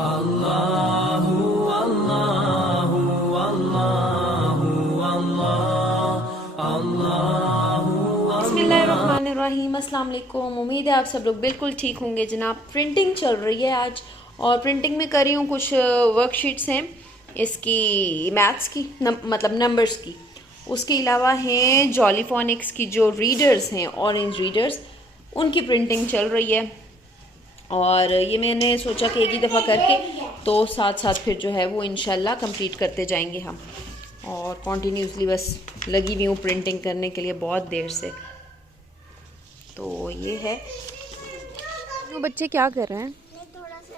अल्लाहु अल्लाहु अल्लाहु अल्लाह अल्लाहु बिस्मिल्लाहिर्रहमानिर्रहीम। अस्सलाम वालेकुम। उम्मीद है आप सब लोग बिल्कुल ठीक होंगे। जनाब, प्रिंटिंग चल रही है आज और प्रिंटिंग में कर रही हूँ। कुछ वर्कशीट्स हैं इसकी, मैथ्स की मतलब नंबर्स की। उसके अलावा हैं जॉलीफोनिक्स की जो रीडर्स हैं, ऑरेंज रीडर्स, उनकी प्रिंटिंग चल रही है। और ये मैंने सोचा कि एक ही दफ़ा करके तो साथ साथ फिर जो है वो इंशाल्लाह कंप्लीट करते जाएंगे हम। और कॉन्टीन्यूसली बस लगी हुई हूँ प्रिंटिंग करने के लिए बहुत देर से। तो ये है। वो बच्चे क्या कर रहे हैं? थोड़ा सा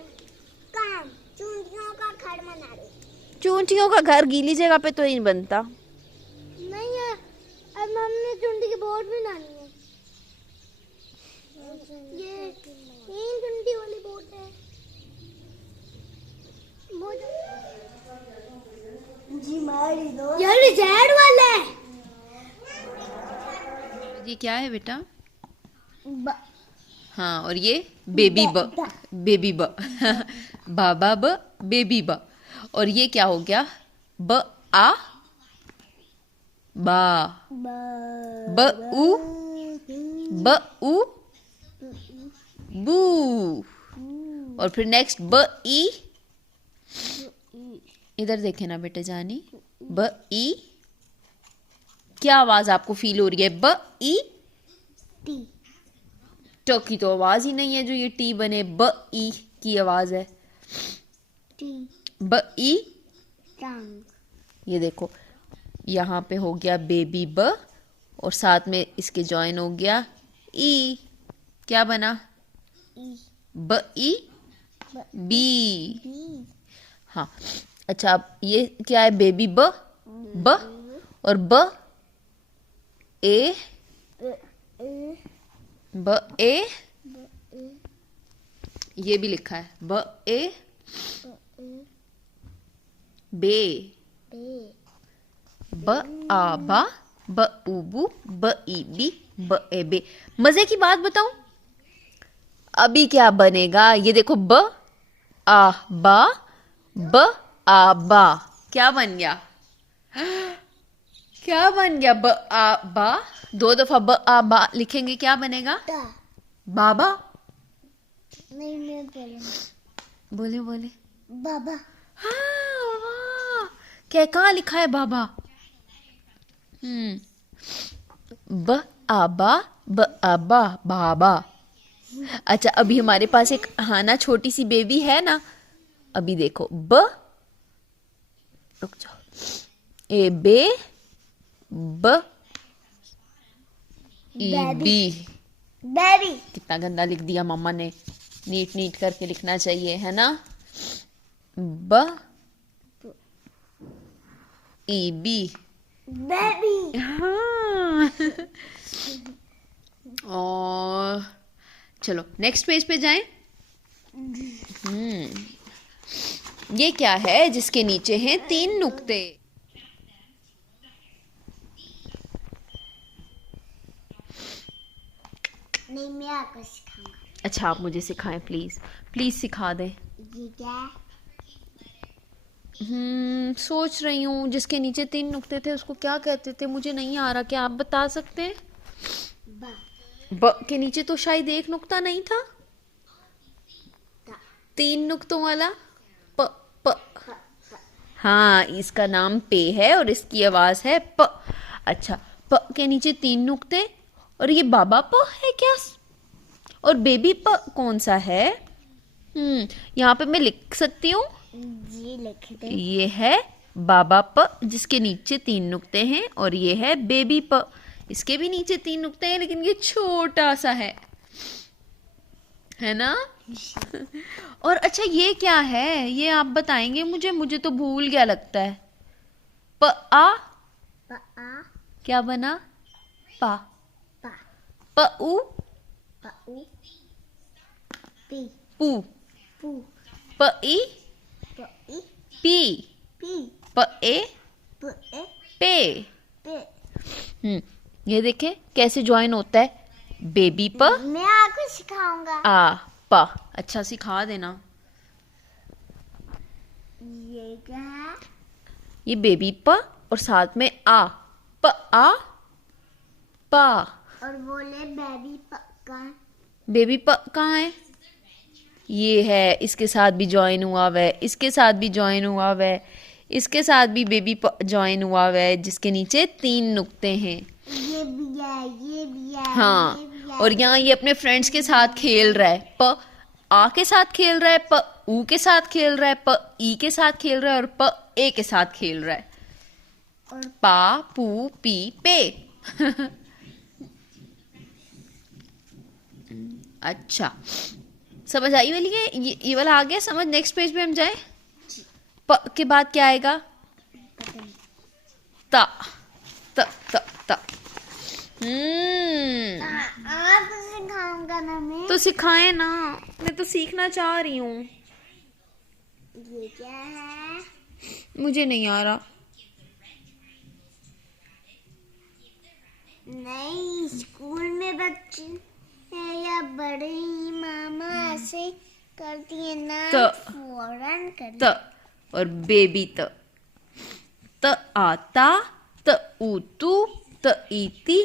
काम चूंटियों का घर बना रहे। चूंटियों का घर गीली जगह पे तो नहीं बनता। नहीं है, अब मम्मी चूंटी की बोर्ड भी बनानी है। ये तीन चूंटी वाली बोर्ड है। जी मारी दो यार, जेड वाला है। ये क्या है बेटा? हाँ, और ये बेबी ब, बेबी ब बाबा ब, बेबी ब। और ये क्या हो गया? ब आ बा, ब उ, ब उ बू। और फिर नेक्स्ट ब ई। इधर देखे ना बेटे जानी, ब ई। क्या आवाज आपको फील हो रही है? ब ई टी। ट की तो आवाज ही नहीं है जो ये टी बने। ब ई की आवाज है। टी ब ई। टंग। ये देखो, यहाँ पे हो गया बेबी ब और साथ में इसके जॉइन हो गया ई। क्या बना? ई। ब ई बी। हाँ, अच्छा, अब ये क्या है? बेबी ब, ब और ब ए, ब ए। ये भी लिखा है ब ए बे, ब आ बा, ब उ बू, ब ई बी, ब ए बे। मजे की बात बताऊं, अभी क्या बनेगा? ये देखो, ब आ बा, ब आ बा। क्या बन गया? क्या बन गया? ब आ बा। दो दफा ब आ बा लिखेंगे, क्या बनेगा? बाबा। नहीं मैं बोलूंगी। बोले बोले बाबा। हाँ, वाह। क्या कहाँ लिखा है बाबा? ब आबा, ब आबा, बाबा। अच्छा, अभी हमारे पास एक हाना छोटी सी बेबी है ना। अभी देखो, ब, रुक जाओ, ए बे, ब ई बी। बेबी। कितना गंदा लिख दिया मम्मा ने। नीट नीट करके लिखना चाहिए, है ना? ब ई बी, बेबी। हाँ। और चलो नेक्स्ट पेज पे जाएं। ये क्या है जिसके नीचे हैं 3 नुक्ते? नहीं मैं आपको सिखाऊंगा। अच्छा, आप मुझे सिखाएं प्लीज, प्लीज सिखा दें। ये क्या? सोच रही हूँ जिसके नीचे 3 नुक्ते थे उसको क्या कहते थे, मुझे नहीं आ रहा। क्या आप बता सकते हैं? बा। ब के नीचे तो शायद एक नुक्ता नहीं था, ता। 3 नुक्तों वाला। प प। हाँ, इसका नाम पे है और इसकी आवाज है प। अच्छा, प के नीचे 3 नुक्ते। और ये बाबा प है क्या? और बेबी प कौन सा है? यहाँ पे मैं लिख सकती हूँ, जी लिख दे। ये है बाबा प जिसके नीचे 3 नुक्ते हैं, और ये है बेबी प, इसके भी नीचे 3 नुक्ते हैं लेकिन ये छोटा सा है ना? और अच्छा, ये क्या है? ये आप बताएंगे मुझे? मुझे तो भूल गया लगता है। प आ। पा आ। क्या बना? पा। पा। प उ। पा उ। पी। पू। पू। प ई प ई। पी। पी। प ए प ए। पे। पे। ये देखें कैसे ज्वाइन होता है। बेबी प मैं आपको सिखाऊंगा। आ पा। अच्छा, सिखा देना। ये क्या है? ये बेबी प और साथ में आ, प आ पा। और बोले बेबी पक्का। बेबी प कहाँ है? ये है, इसके साथ भी ज्वाइन हुआ हुआ है, इसके साथ भी ज्वाइन हुआ हुआ है, इसके साथ भी बेबी प ज्वाइन हुआ हुआ है, जिसके नीचे 3 नुक्ते हैं। ये भी है, ये भी है, हाँ, ये भी है। और यहाँ ये अपने फ्रेंड्स के साथ खेल रहा है। प आ के साथ खेल रहा है, प ऊ के साथ खेल रहा है, प ई के साथ खेल रहा है और प ए के साथ खेल रहा है। और पा पू पी पे। अच्छा, समझ आई वाली है? ये वाला आ गया समझ। नेक्स्ट पेज पे हम जाए। प के बाद क्या आएगा? ता त त त। आप सिखाऊंगा ना मैं। तो सिखाए ना, मैं तो सीखना चाह रही हूँ। ये क्या है? मुझे नहीं आ रहा। नहीं, स्कूल में बच्चे हैं या बड़े ही मामा ऐसे करती है ना, तो फौरन कर। त और बेबी त। त आता, त ऊतू, त ईती,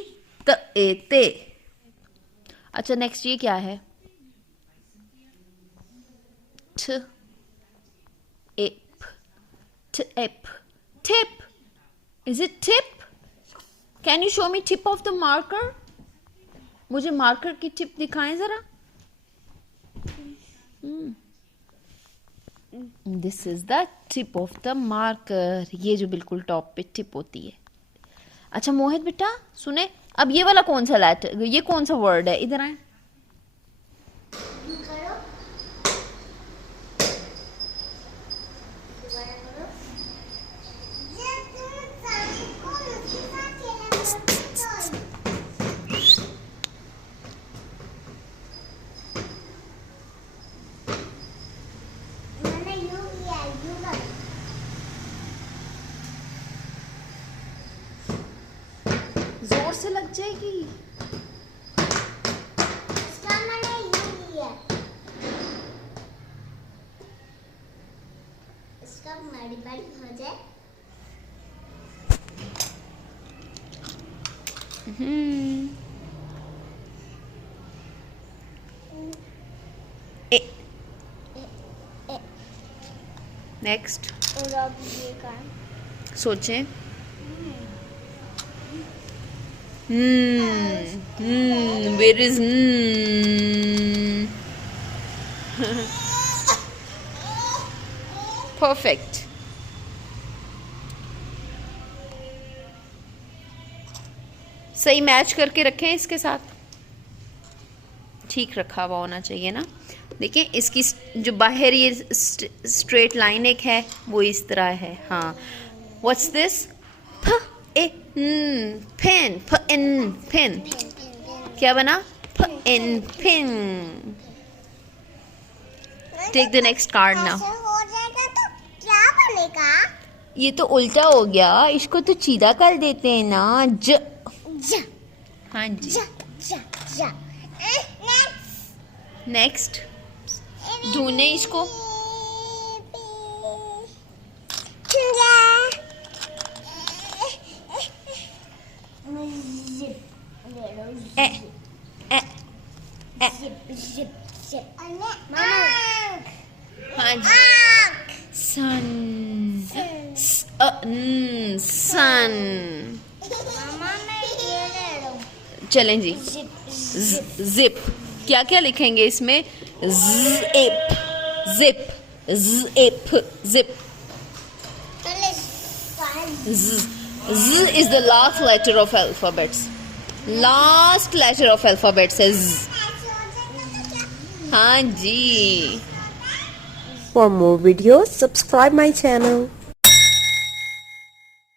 त एते। अच्छा, नेक्स्ट ये क्या है? ठ एप, ठ app, tip. Is it tip? Can you show me tip of the marker? मुझे मार्कर की टिप दिखाएं जरा। This is the tip of the marker. ये जो बिल्कुल टॉप पे टिप होती है। अच्छा मोहित बेटा सुने, अब ये वाला कौन सा लेटर, ये कौन सा वर्ड है? इधर आए। मैंने यू किया, यू कर। जोर से लग जाएगी। इसका मैंने यू किया। इसका बड़ी बड़ी हो जाए। ए नेक्स्ट और अब ये काम सोचें। Where is perfect. सही मैच करके रखें इसके साथ, ठीक रखा हुआ होना चाहिए ना। देखिए इसकी जो बाहर ये स्ट्रेट लाइन एक है वो इस तरह है। हाँ, व्हाट्स दिस? फ ए पेन, फ इन पेन। क्या बना? फ in pen. Take the next card now. ऐसे हो जाएगा तो क्या बनेगा? ये तो उल्टा हो गया, इसको तो सीधा कर देते हैं ना। ज। ज हाँ जी। ज ज ज। नेक्स्ट ढूंढे इसको। ए ए ए। हाँ जी। सन। सन। चलें जी। जिप। क्या क्या लिखेंगे इसमें? Zip, zip, zip, zip. Z is the last letter of alphabets. Last letter of alphabets is Z. हाँ जी। For more videos, subscribe my channel.